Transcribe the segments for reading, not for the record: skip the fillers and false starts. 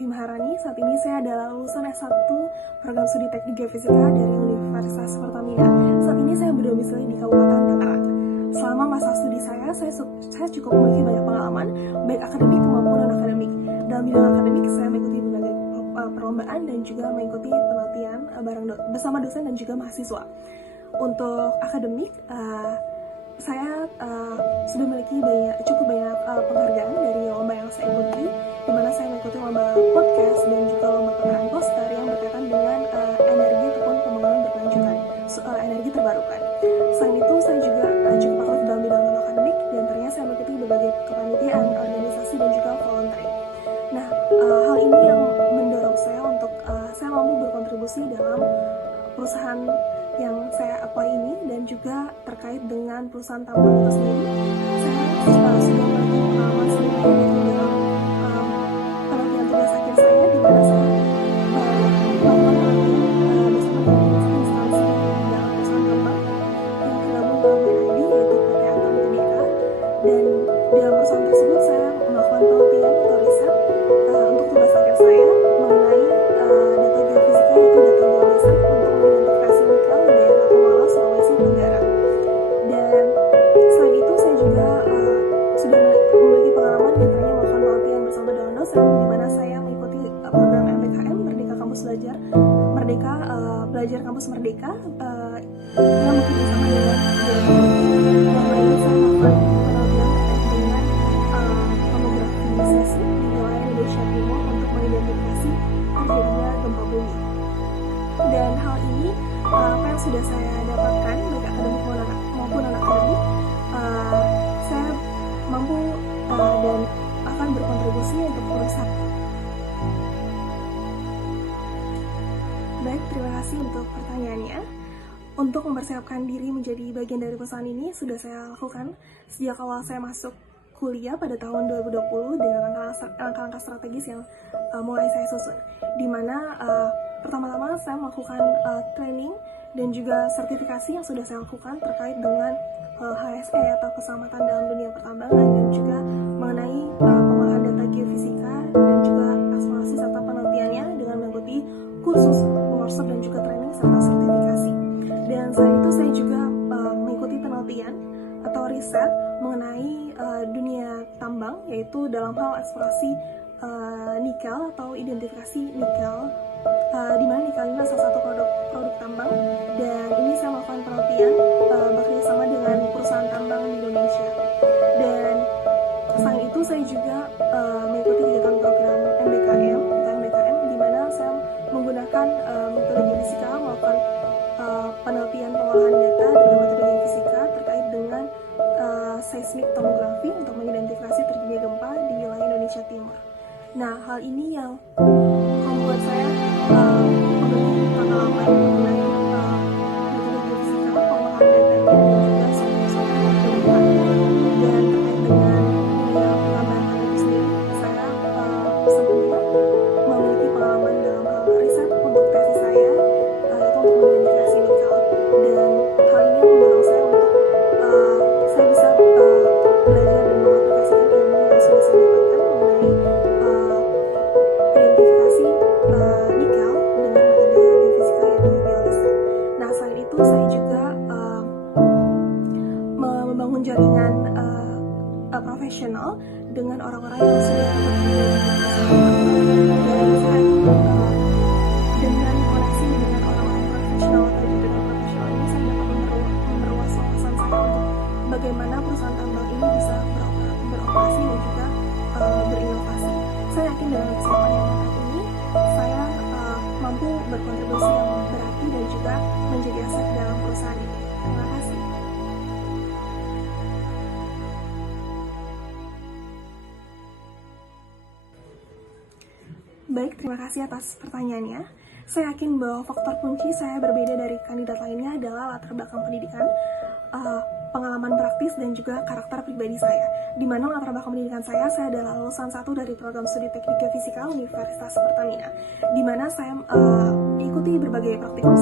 Devi Maharani. Saat ini saya adalah lulusan S1 Program Studi Teknik Geofisika dari Universitas Pertamina. Saat ini saya berdomisili di Kabupaten Tangerang. Selama masa studi saya cukup memiliki banyak pengalaman, baik akademik maupun non-akademik. Dalam bidang akademik, saya mengikuti berbagai perlombaan dan juga mengikuti penelitian bersama dosen dan juga mahasiswa. Untuk akademik, saya sudah memiliki cukup banyak penghargaan dari lomba yang saya ikuti, di mana saya mengikuti lomba podcast dan juga lomba pameran poster yang berkaitan dengan energi ataupun pembangunan berkelanjutan, energi terbarukan. Selain itu, saya juga cukup aktif dalam bidang non-akademik, di antaranya saya mengikuti berbagai kepanitiaan, organisasi dan juga volunteering. Nah, hal ini yang mendorong saya untuk saya mampu berkontribusi dalam perusahaan yang saya apply ini, dan juga terkait dengan perusahaan tambang itu sendiri. Saya sudah memiliki pengalaman sedikit dalam penelitian tugas akhir saya, di mana saya melakukan penelitian bersama dengan instansi di dalam perusahaan tambang yang tergabung dalam BNI, yaitu PT Antam Tbk. Dan dalam perusahaan tersebut saya melakukan penelitian atau riset untuk tugas akhir saya mengenai data geofisika, yaitu data geodesak untuk mengidentifikasi nikel di daerah Pemala, Sulawesi Tenggara. Dan selain itu, saya juga sudah memiliki pengalaman di antaranya melakukan pelatihan bersama dengan dosen, di mana saya mengikuti program MBKM Merdeka Kampus Belajar Belajar Kampus Merdeka yang bekerja sama dengan yang lainnya. Saya melakukan penelitian terkait dengan tomografi seismik di wilayah Indonesia Timur untuk mengidentifikasi terjadinya gempa bumi. Dan hal ini apa yang sudah saya dapatkan baik akademik maupun non-akademik, saya mampu dan akan berkontribusi untuk perusahaan. Baik, terima kasih untuk pertanyaannya. Untuk mempersiapkan diri menjadi bagian dari perusahaan ini sudah saya lakukan sejak awal saya masuk kuliah pada tahun 2020 dengan langkah-langkah strategis yang mulai saya susun, di mana pertama-tama saya melakukan training dan juga sertifikasi yang sudah saya lakukan terkait dengan HSE atau keselamatan dalam dunia pertambangan, dan juga mengenai pengolahan data geofisika dan juga eksplorasi serta penelitiannya dengan mengikuti kursus, workshop dan juga training serta sertifikasi. Dan selain itu, saya juga mengikuti penelitian atau riset mengenai dunia tambang, yaitu dalam hal eksplorasi nikel atau identifikasi nikel, di mana nikel ini adalah salah satu produk tambang, dan ini saya melakukan penelitian bekerja sama dengan perusahaan tambang di Indonesia. Dan selain itu, saya juga mengikuti kegiatan program MBKM, di mana saya menggunakan metode geofisika, melakukan penelitian pengolahan data dengan metode geofisika terkait dengan seismik tomografi untuk mengidentifikasi terjadinya gempa di wilayah Indonesia Timur. Nah, hal ini yang membuat saya memiliki pengalaman mengenai metode geofisika, pengolahan datanya, dan juga software yang digunakan. Dan terkait dengan dunia pertambangan itu sendiri, saya sebelumnya memiliki pengalaman dalam hal riset untuk tesis saya, yaitu untuk mengidentifikasi nikel. Dan hal ini mendorong saya untuk saya bisa belajar dan mengaplikasikan ilmu yang sudah saya dapatkan mengenai identifikasi nikel dengan metode geofisika, yaitu geodesak. Nah, selain itu, saya juga membangun jaringan profesional dengan orang-orang yang sudah bekerja di dan saya dengan koneksi dengan orang-orang profesional atau dengan profesional ini, saya dapat memperluas wawasan saya untuk bagaimana perusahaan tambang ini bisa beroperasi dan juga berinovasi. Saya yakin dengan kesiapan yang matang ini, saya mampu berkontribusi yang berarti dan juga menjadi aset dalam perusahaan ini. Terima kasih. Baik, terima kasih atas pertanyaannya. Saya yakin bahwa faktor kunci saya berbeda dari kandidat lainnya adalah latar belakang pendidikan, pengalaman praktis, dan juga karakter pribadi saya. Di mana latar belakang pendidikan saya adalah lulusan 1 dari program studi teknik geofisika Universitas Pertamina, di mana saya ikuti berbagai praktikum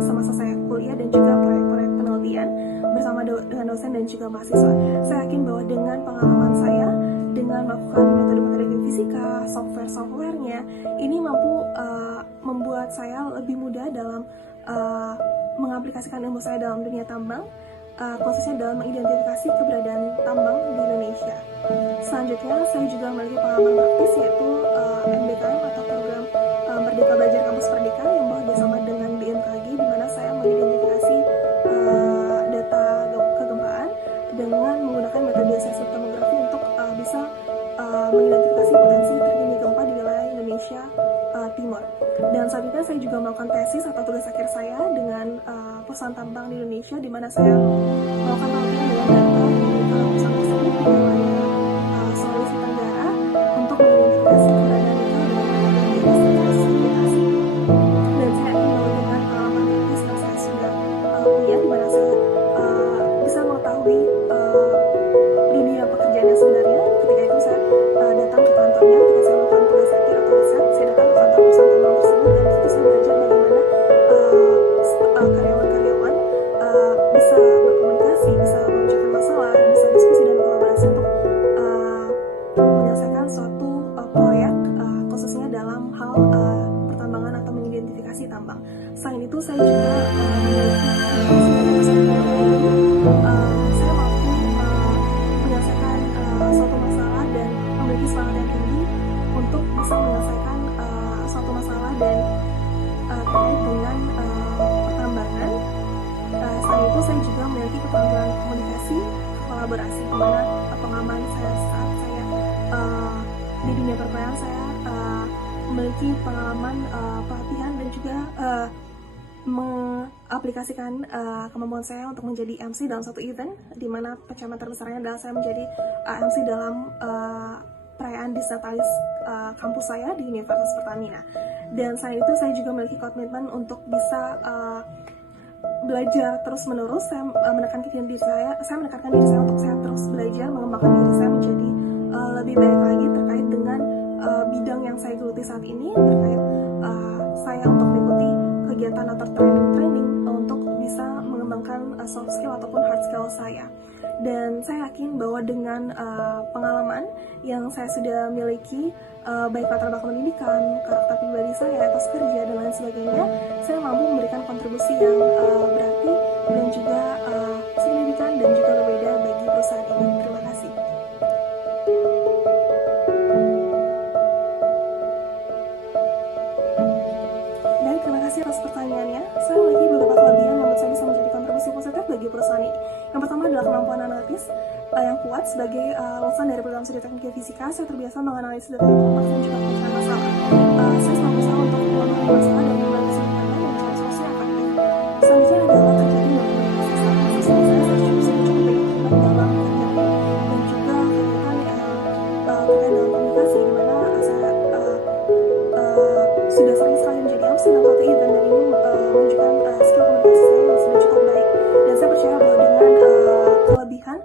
semasa saya kuliah dan juga proyek-proyek penelitian bersama dengan dosen dan juga mahasiswa. Saya yakin bahwa dengan pengalaman saya dengan melakukan metode-metode geofisika, software-softwarenya, ini mampu membuat saya lebih mudah dalam mengaplikasikan ilmu saya dalam dunia tambang, khususnya dalam mengidentifikasi keberadaan tambang di Indonesia. Selanjutnya, saya juga memiliki pengalaman praktis yaitu MBKM atau program Merdeka Belajar Kampus Merdeka yang bekerjasama dengan BMKG, di mana saya mengidentifikasi data kegempaan dengan menggunakan metode seismografi untuk bisa mengidentifikasi potensi terjadi gempa di wilayah Indonesia Timur. Dan selanjutnya saya juga melakukan tesis atau tugas akhir saya dengan perusahaan tambang di Indonesia, di mana saya melakukan penelitian dengan data dari perusahaan tersebut di wilayah Sulawesi Tenggara untuk mengidentifikasi keberadaan nikel dengan metode stratifikasi. Dan saya ingin bahwa dengan pengalaman praktis yang saya sudah punya, di mana saya bisa mengetahui dunia pekerjaan yang sebenarnya. Ketika itu saya datang ke kantornya, ketika saya melakukan tugas akhir atau riset, saya datang ke kantor perusahaan tambang tersebut, dan di situ saya belajar bagaimana karyawan-karyawan bisa berkomunikasi, bisa memecahkan masalah, bisa diskusi dan kolaborasi untuk menyelesaikan suatu proyek, khususnya dalam hal pertambangan atau mengidentifikasi tambang. Selain itu, saya juga saya mampu menyelesaikan suatu masalah dan memiliki semangat yang tinggi untuk bisa menyelesaikan suatu masalah dan terkait dengan pertambangan. Selain itu, saya juga memiliki keterampilan komunikasi, kolaborasi, di mana pengalaman saya saat saya di dunia perkuliahan, saya memiliki pengalaman pelatihan dan juga mengaplikasikan kemampuan saya untuk menjadi MC dalam satu event, di mana pencapaian terbesarnya adalah saya menjadi MC dalam perayaan Disnatalis kampus saya di Universitas Pertamina. Dan selain itu, saya juga memiliki komitmen untuk bisa belajar terus-menerus. Saya menekankan diri saya untuk saya terus belajar, mengembangkan diri saya menjadi lebih baik lagi terkait dengan bidang yang saya geluti saat ini, terkait saya untuk mengikuti kegiatan atau training untuk bisa mengembangkan soft skill ataupun hard skill saya. Dan saya yakin bahwa dengan pengalaman yang saya sudah miliki, baik latar belakang pendidikan, karakter pribadi saya, etos kerja, dan lain sebagainya, saya mampu memberikan kontribusi yang berarti dan juga signifikan dan juga berbeda bagi perusahaan ini. Terima kasih. Dan terima kasih atas pertanyaannya. Saya memiliki beberapa kelebihan yang menurut saya bisa menjadi kontribusi positif bagi perusahaan ini. Yang pertama adalah kemampuan analitis yang kuat. Sebagai lulusan dari program studi teknik geofisika, saya terbiasa menganalisis data yang kompleks dan juga pemecahan masalah. Saya selalu berusaha untuk memahami masalah dan mengambil sudut pandang dan mencari solusi yang efektif. Selanjutnya adalah kerja tim dan komunikasi. Saat proses saya cukup banyak terlibat dalam kerja tim dan juga kegiatan terkait dalam komunikasi, di mana saya sudah sering sekali menjadi MC dalam suatu event, dan ini menunjukkan skill komunikasi saya yang sudah cukup baik. Dan saya percaya bahwa dengan kelebihan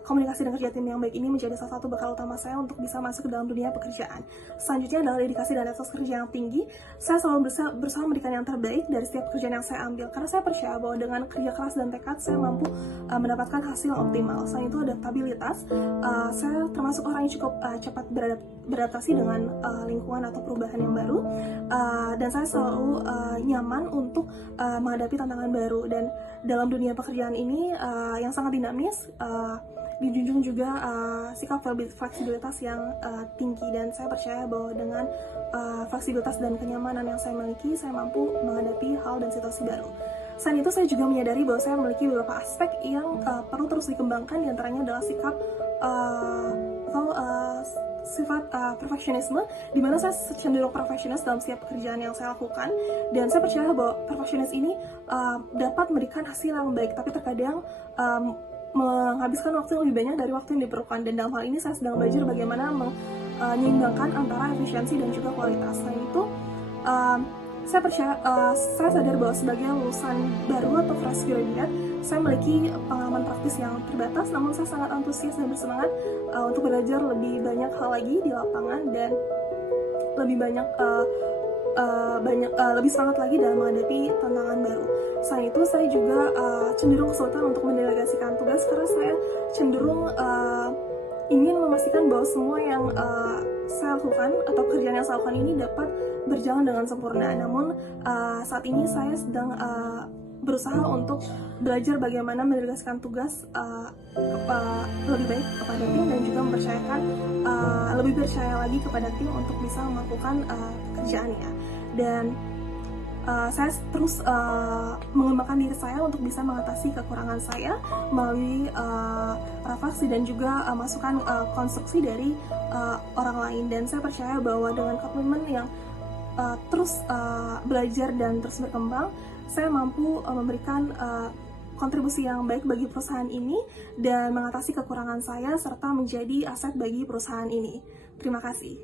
komunikasi dan kerja tim yang baik ini menjadi salah satu bekal utama saya untuk bisa masuk ke dalam dunia pekerjaan. Selanjutnya adalah dedikasi dan etos kerja yang tinggi. Saya selalu berusaha memberikan yang terbaik dari setiap pekerjaan yang saya ambil, karena saya percaya bahwa dengan kerja keras dan tekad, saya mampu mendapatkan hasil optimal. Selain itu, adaptabilitas. Saya termasuk orang yang cukup cepat beradaptasi dengan lingkungan atau perubahan yang baru, dan saya selalu nyaman untuk menghadapi tantangan baru. Dan dalam dunia pekerjaan ini yang sangat dinamis, dijunjung juga sikap fleksibilitas yang tinggi, dan saya percaya bahwa dengan fleksibilitas dan kenyamanan yang saya miliki, saya mampu menghadapi hal dan situasi baru. Selain itu, saya juga menyadari bahwa saya memiliki beberapa aspek yang perlu terus dikembangkan, diantaranya adalah sikap sifat perfeksionisme, di mana saya cenderung perfeksionis dalam setiap pekerjaan yang saya lakukan, dan saya percaya bahwa perfeksionis ini dapat memberikan hasil yang baik, tapi terkadang menghabiskan waktu yang lebih banyak dari waktu yang diperlukan. Dan dalam hal ini saya sedang belajar bagaimana menyeimbangkan antara efisiensi dan juga kualitas. Selain itu, saya sadar bahwa sebagai lulusan baru atau fresh graduate, saya memiliki pengalaman praktis yang terbatas, namun saya sangat antusias dan bersemangat untuk belajar lebih banyak hal lagi di lapangan, dan lebih lebih semangat lagi dalam menghadapi tantangan baru. Selain itu, saya juga cenderung kesulitan untuk mendelegasikan tugas, karena saya cenderung ingin memastikan bahwa semua yang saya lakukan atau pekerjaan yang saya lakukan ini dapat berjalan dengan sempurna. Namun saat ini saya sedang berusaha untuk belajar bagaimana mendelegasikan tugas lebih baik kepada tim dan juga lebih percaya lagi kepada tim untuk bisa melakukan pekerjaannya. Dan saya terus mengembangkan diri saya untuk bisa mengatasi kekurangan saya melalui refleksi dan juga masukan konstruksi dari orang lain. Dan saya percaya bahwa dengan komitmen yang terus belajar dan terus berkembang, saya mampu memberikan kontribusi yang baik bagi perusahaan ini dan mengatasi kekurangan saya serta menjadi aset bagi perusahaan ini. Terima kasih.